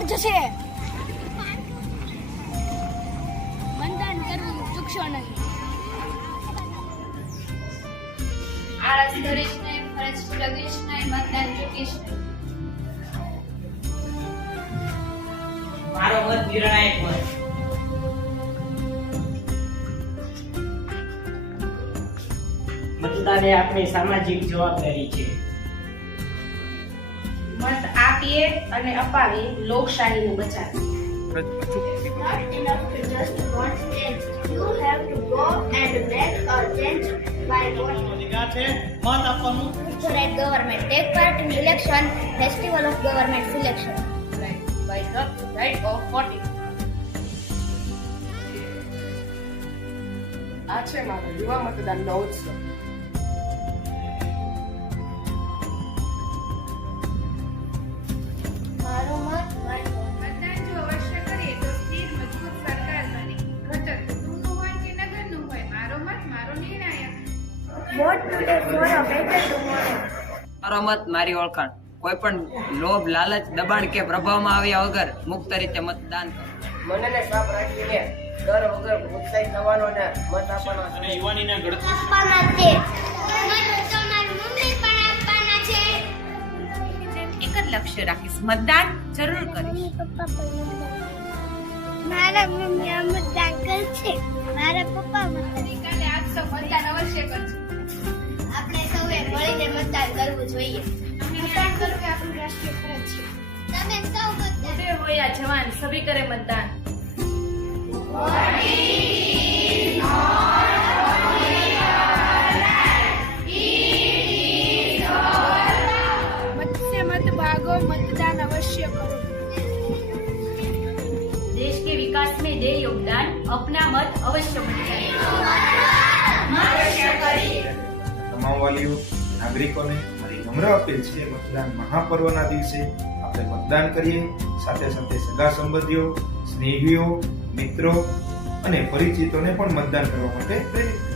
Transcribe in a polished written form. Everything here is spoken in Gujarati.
ફરજ છે. મતદાન કરવું ચૂકશો નહીં. આળસ કરીશ નહીં, ફરજ લગીશ નહીં, મતદાન ચૂકીશ નહીં. મારો મત નિર્ણાયક મત. મતદાન એ આપણી સામાજિક જવાબદારી છે. મત આપીએ અને અપાવીએ લોકશાહીને બચાવીએ. Not enough to just want change. You have to go and make a change by voting. To right government. Take part in election, festival of government selection. By the right of voting. આ છે મારો યુવા મતદાનનો ઉત્સવ. મારો મત મતદાન જો અવશ્ય કરીએ તો સ્થિર મજબૂત સરકાર બને. ઘટક કુટુંબનું હોય કે નગરનું હોય, મારો મત મારો નિર્ણાયક. vote today for a better tomorrow. મારો મત મારી ઓળખાણ. કોઈ પણ લોભ, લાલચ, દબાણ કે પ્રભાવમાં આવ્યા વગર મુક્ત રીતે મતદાન કરો. મનને સાફ રાખીને ડર વગર ઉત્સાહિત થવાનો અને મત આપવાનો અને યુવાનીના ઘડતર આપવાના છે. મત તમારી મમ્મી પણ આપવાના છે. એક જ લક્ષ્ય રાખીશ, મતદાન જરૂર કરીશ. મારા મમ્મી આ મતદાન કરશે. મારા પપ્પા મતદાન. કાલે આજ સૌ મતદાન અવશ્ય કરજો. આપણે સૌએ મળીને મતદાન કરવું જોઈએ. મતદાન કરવું એ આપણું રાષ્ટ્રીય ફરજ છે. તમે સૌ મતદાન. બુઢે હોય યા જવાન, સભી કરે મતદાન. મત से मत भागो, मतदान अवश्य करो. देश के विकास में दे योगदान, अपना मत अवश्य मतदान. તમામ વાલીઓ નાગરિકોને મારી નમ્ર અપીલ છે, મતદાન મહાપર્વના દિવસે આપણે મતદાન કરીએ. સાથે સાથે સગા સંબંધીઓ, સ્નેહીઓ, મિત્રો અને પરિચિતોને પણ મતદાન કરવા માટે પ્રેરિત કરીએ.